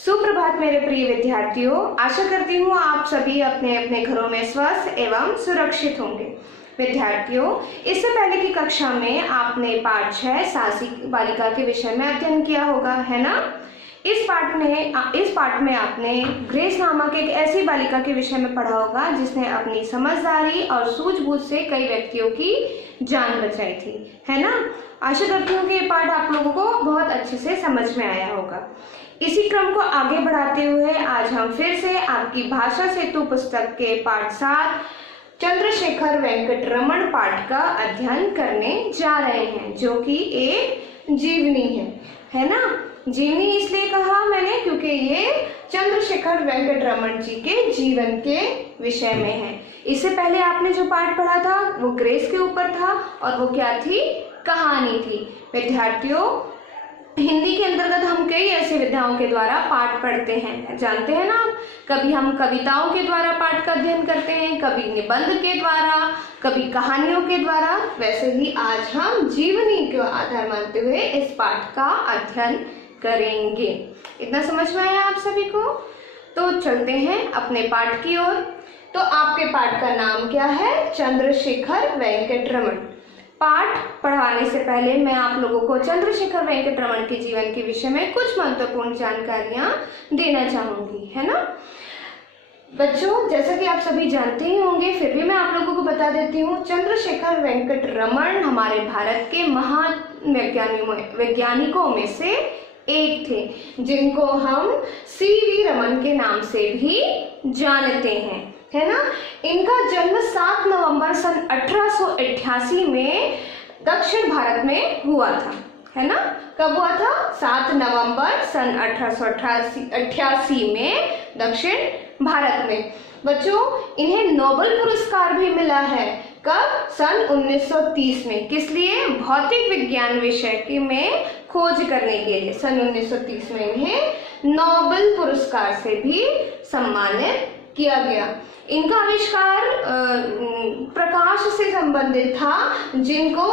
सुप्रभात मेरे प्रिय विद्यार्थियों। आशा करती हूँ आप सभी अपने अपने घरों में स्वस्थ एवं सुरक्षित होंगे। विद्यार्थियों, इससे पहले की कक्षा में आपने पाठ 6 साहसी बालिका के विषय में अध्ययन किया होगा, है ना। इस पाठ में आपने ग्रेस नामक एक ऐसी बालिका के विषय में पढ़ा होगा जिसने अपनी समझदारी और सूझबूझ से कई व्यक्तियों की जान बचाई थी, है ना। आशा करती हूँ कि ये पाठ आप लोगों को बहुत अच्छे से समझ में आया होगा। इसी क्रम को आगे बढ़ाते हुए आज हम फिर से आपकी भाषा सेतु पुस्तक के पाठ 7 चंद्रशेखर वेंकट रमन पाठ का अध्ययन करने जा रहे हैं, जो कि एक जीवनी है ना। जीवनी इसलिए कहा मैंने क्योंकि ये चंद्रशेखर वेंकट रमन जी के जीवन के विषय में है। इससे पहले आपने जो पाठ पढ़ा था वो ग्रेस के ऊपर था और वो क्या थी, कहानी थी। विद्यार्थियों, हिंदी के अंतर्गत हम कई ऐसे विधाओं के द्वारा पाठ पढ़ते हैं, जानते हैं ना आप। कभी हम कविताओं के द्वारा पाठ का अध्ययन करते हैं, कभी निबंध के द्वारा, कभी कहानियों के द्वारा। वैसे ही आज हम जीवनी को आधार मानते हुए इस पाठ का अध्ययन करेंगे। इतना समझ में आया आप सभी को? तो चलते हैं अपने पाठ की ओर। तो आपके पाठ का नाम क्या है? चंद्रशेखर वेंकट रमन। पाठ पढ़ाने से पहले मैं आप लोगों को चंद्रशेखर वेंकट रमन के जीवन के विषय में कुछ महत्वपूर्ण जानकारियां देना चाहूंगी, है ना। बच्चों, जैसा कि आप सभी जानते ही होंगे, फिर भी मैं आप लोगों को बता देती हूँ। चंद्रशेखर वेंकट रमन हमारे भारत के महान वैज्ञानिकों में से एक थे, जिनको हम सीवी रमन के नाम से भी जानते हैं, है ना। इनका जन्म 7 नवंबर सन 1888 में दक्षिण भारत में हुआ था, है ना। कब हुआ था? 7 नवंबर सन 1888 में दक्षिण भारत में। बच्चों, इन्हें नोबेल पुरस्कार भी मिला है। कब? सन 1930 में। किस लिए? भौतिक विज्ञान विषय के में खोज करने के लिए सन 1930 में इन्हें नोबेल पुरस्कार से भी सम्मानित किया गया। इनका आविष्कार प्रकाश से संबंधित था, जिनको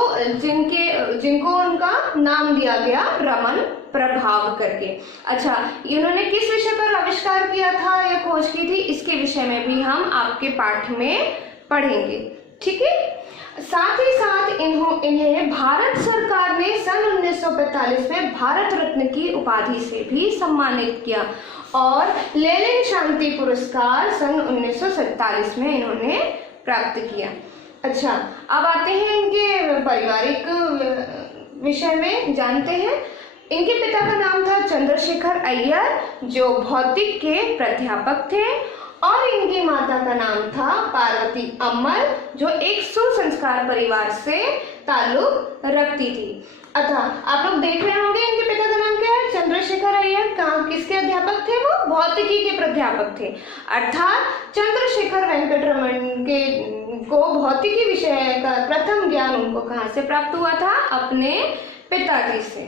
उनका नाम दिया गया रमन प्रभाव करके। अच्छा, इन्होंने किस विषय पर आविष्कार किया था या खोज की थी, इसके विषय में भी हम आपके पाठ में पढ़ेंगे, ठीक है। साथ ही साथ इन्हें भारत सरकार ने सन 1945 में भारत रत्न की उपाधि से भी सम्मानित किया और लेनिन शांति पुरस्कार सन 1947 में इन्होंने प्राप्त किया। अच्छा, अब आते हैं इनके पारिवारिक विषय में, जानते हैं। इनके पिता का नाम था चंद्रशेखर अय्यर, जो भौतिक के प्राध्यापक थे, और इनकी माता का नाम था पार्वती अम्मल, जो एक सुसंस्कार परिवार से ताल्लुक रखती थी। अच्छा, आप लोग देख रहे होंगे इनके पिता का नाम क्या है? चंद्रशेखर अय्यर। किसके अध्यापक थे वो? भौतिकी के प्राध्यापक थे। अर्थात चंद्रशेखर वेंकट रमन को भौतिकी विषय का प्रथम ज्ञान उनको कहाँ से प्राप्त हुआ था? अपने पिताजी से,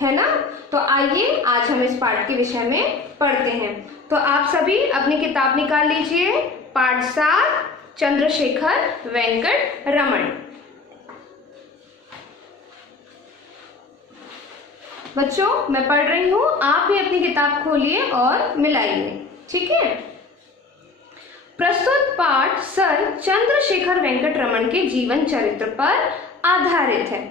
है ना। तो आइए आज हम इस पाठ के विषय में पढ़ते हैं। तो आप सभी अपनी किताब निकाल लीजिए। पाठ 7 चंद्रशेखर वेंकट रमन। बच्चों, मैं पढ़ रही हूँ, आप भी अपनी किताब खोलिए और मिलाइए, ठीक है। प्रस्तुत पाठ सर चंद्रशेखर वेंकट रमन के जीवन चरित्र पर आधारित है।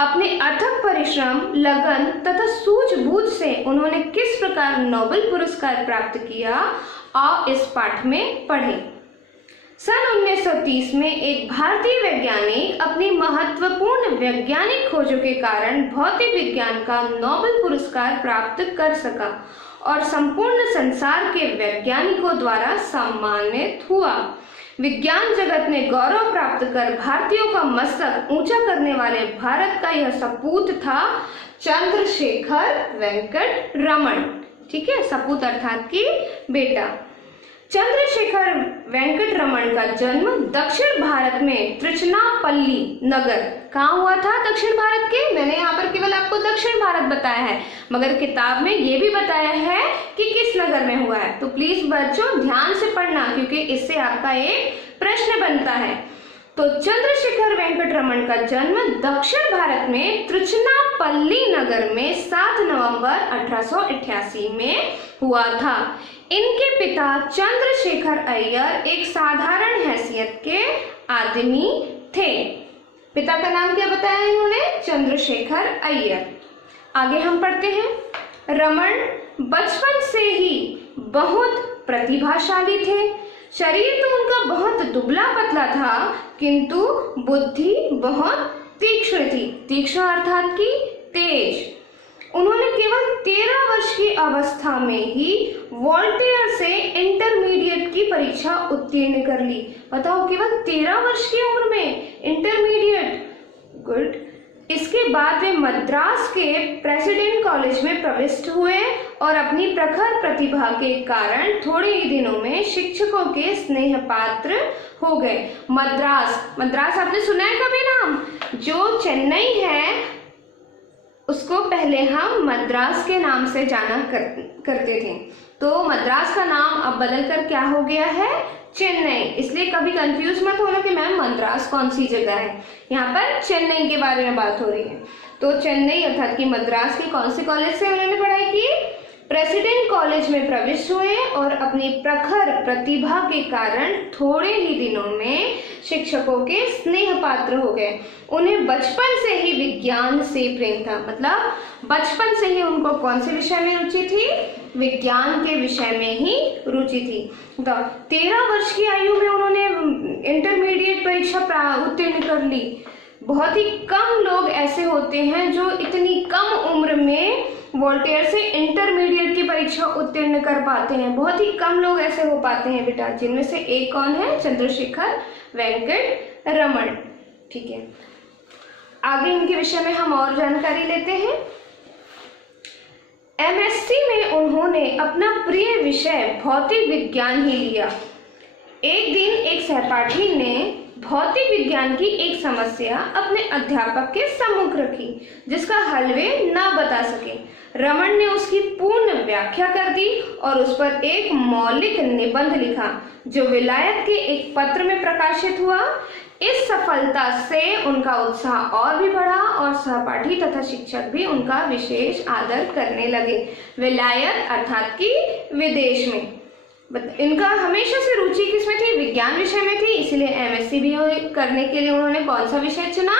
अपने अथक परिश्रम, लगन तथा सूझबूझ से उन्होंने किस प्रकार नोबेल पुरस्कार प्राप्त किया, और इस पाठ में पढ़ें। सन 1930 में एक भारतीय वैज्ञानिक अपनी महत्वपूर्ण वैज्ञानिक खोजों के कारण भौतिक विज्ञान का नोबेल पुरस्कार प्राप्त कर सका और संपूर्ण संसार के वैज्ञानिकों द्वारा सम्मानित हुआ। विज्ञान जगत ने गौरव प्राप्त कर भारतीयों का मस्तक ऊंचा करने वाले भारत का यह सपूत था चंद्रशेखर वेंकट रमन, ठीक है। सपूत अर्थात की बेटा। चंद्रशेखर वेंकट रमन का जन्म दक्षिण भारत में त्रिचनापल्ली नगर, कहाँ हुआ था? दक्षिण भारत के। मैंने यहाँ पर केवल आपको दक्षिण भारत बताया है, मगर किताब में ये भी बताया है कि किस नगर में हुआ है। तो प्लीज बच्चों ध्यान से पढ़ना, क्योंकि इससे आपका एक प्रश्न बनता है। तो चंद्रशेखर वेंकटरमन का जन्म दक्षिण भारत में तिरुचिरापल्ली नगर में 7 नवंबर 1888 में हुआ था। इनके पिता चंद्रशेखर अय्यर एक साधारण हैसियत के आदमी थे। पिता का नाम क्या बताया इन्होंने? चंद्रशेखर अय्यर। आगे हम पढ़ते हैं। रमन बचपन से ही बहुत प्रतिभाशाली थे। शरीर तो उनका बहुत दुबला पतला था, किंतु बुद्धि बहुत तीक्ष्ण थी। तीक्ष्ण अर्थात की तेज। उन्होंने केवल 13 वर्ष की अवस्था में ही वोल्टेयर से इंटरमीडिएट की परीक्षा उत्तीर्ण कर ली। बताओ, केवल 13 वर्ष की उम्र में इंटरमीडिएट। गुड। इसके बाद वे मद्रास के प्रेसिडेंट कॉलेज में प्रविष्ट हुए और अपनी प्रखर प्रतिभा के कारण थोड़े ही दिनों में शिक्षकों के स्नेह पात्र हो गए। मद्रास आपने सुना है कभी नाम? जो चेन्नई है उसको पहले हम मद्रास के नाम से जाना करते थे, तो मद्रास का नाम अब बदलकर क्या हो गया है? चेन्नई। इसलिए कभी कंफ्यूज मत होना कि मैम मद्रास कौन सी जगह है। यहाँ पर चेन्नई के बारे में बात हो रही है। तो चेन्नई अर्थात कि मद्रास के कौन से कॉलेज से उन्होंने पढ़ाई की? प्रेसिडेंट कॉलेज में प्रविष्ट हुए और अपनी प्रखर प्रतिभा के कारण थोड़े ही दिनों में शिक्षकों के स्नेह पात्र हो गए। उन्हें बचपन से ही विज्ञान से प्रेम था। मतलब बचपन से ही उनको कौन से विषय में रुचि थी? विज्ञान के विषय में ही रुचि थी। तो 13 वर्ष की आयु में उन्होंने इंटरमीडिएट परीक्षा उत्तीर्ण कर ली। बहुत ही कम लोग ऐसे होते हैं जो इतनी कम उम्र में वोल्टेयर से इंटरमीडिएट की परीक्षा उत्तीर्ण कर पाते हैं। बहुत ही कम लोग ऐसे हो पाते हैं बेटा, जिनमें से एक कौन है? चंद्रशेखर वेंकटरमन। ठीक है, आगे इनके विषय में हम और जानकारी लेते हैं। एमएससी में उन्होंने अपना प्रिय विषय भौतिक विज्ञान ही लिया। एक दिन एक सहपाठी ने भौतिक विज्ञान की एक समस्या अपने अध्यापक के सम्मुख रखी, जिसका हल वे न बता सके। रमन ने उसकी पूर्ण व्याख्या कर दी और उस पर एक मौलिक निबंध लिखा, जो विलायत के एक पत्र में प्रकाशित हुआ। इस सफलता से उनका उत्साह और भी बढ़ा और सहपाठी तथा शिक्षक भी उनका विशेष आदर करने लगे। विलायत अर्थात कि विदेश में। इनका हमेशा से रुचि किसमें थी? विज्ञान विषय में थी। इसीलिए एमएससी भी करने के लिए उन्होंने कौन सा विषय चुना?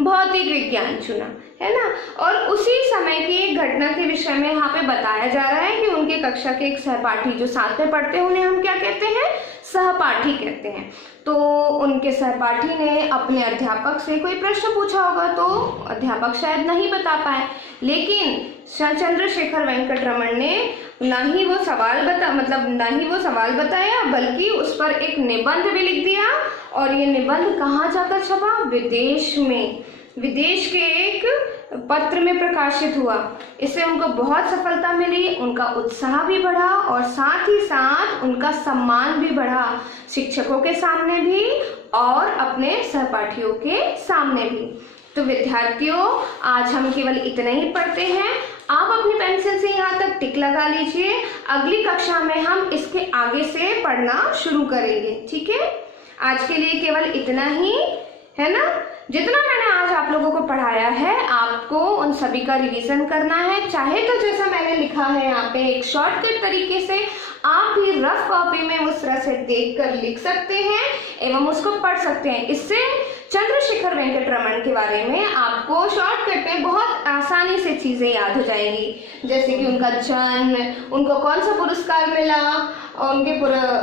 भौतिक विज्ञान चुना, है ना। और उसी समय की एक घटना के विषय में यहाँ पे बताया जा रहा है कि उनके कक्षा के एक सहपाठी जो साथ में पढ़ते हैं, उन्हें हम क्या कहते हैं? सहपाठी कहते हैं। तो उनके सहपाठी ने अपने अध्यापक से कोई प्रश्न पूछा होगा, तो अध्यापक शायद नहीं बता पाए, लेकिन चंद्रशेखर वेंकटरमन ने ना ही वो सवाल बताया, बल्कि उस पर एक निबंध भी लिख दिया। और ये निबंध कहाँ जाकर छपा? विदेश में, विदेश के एक पत्र में प्रकाशित हुआ। इससे उनको बहुत सफलता मिली, उनका उत्साह भी बढ़ा और साथ ही साथ उनका सम्मान भी बढ़ा, शिक्षकों के सामने भी और अपने सहपाठियों के सामने भी। तो विद्यार्थियों, आज हम केवल इतना ही पढ़ते हैं। आप अपनी पेंसिल से यहाँ तक टिक लगा लीजिए। अगली कक्षा में हम इसके आगे से पढ़ना शुरू करेंगे। ठीक है, आज के लिए केवल इतना ही, है ना। जितना मैंने आज आप लोगों को पढ़ाया है, आपको उन सभी का रिवीजन करना है। चाहे तो जैसा मैंने लिखा है यहाँ पे एक शॉर्टकट तरीके से आप भी रफ कॉपी में उस तरह से देखकर लिख सकते हैं एवं उसको पढ़ सकते हैं। इससे चंद्रशेखर वेंकटरमन के बारे में आपको शॉर्टकट में बहुत आसानी से चीजें याद हो जाएंगी, जैसे कि उनका जन्म, उनको कौन सा पुरस्कार मिला, और उनके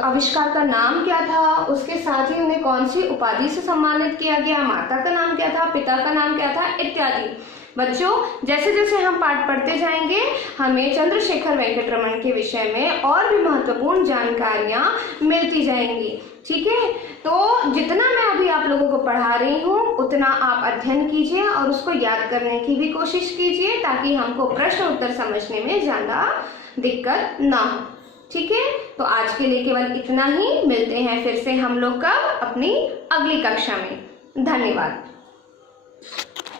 आविष्कार का नाम क्या था, उसके साथ ही उन्हें कौन सी उपाधि से सम्मानित किया गया, माता का नाम क्या था, पिता का नाम क्या था, इत्यादि। बच्चों, जैसे जैसे हम पाठ पढ़ते जाएंगे, हमें चंद्रशेखर वेंकटरमन के विषय में और भी महत्वपूर्ण जानकारियां मिलती जाएंगी। ठीक है, तो जितना मैं अभी आप लोगों को पढ़ा रही हूँ, उतना आप अध्ययन कीजिए और उसको याद करने की भी कोशिश कीजिए, ताकि हमको प्रश्न उत्तर समझने में ज़्यादा दिक्कत ना हो। ठीक है, तो आज के लिए केवल इतना ही। मिलते हैं फिर से हम लोग का अपनी अगली कक्षा में। धन्यवाद।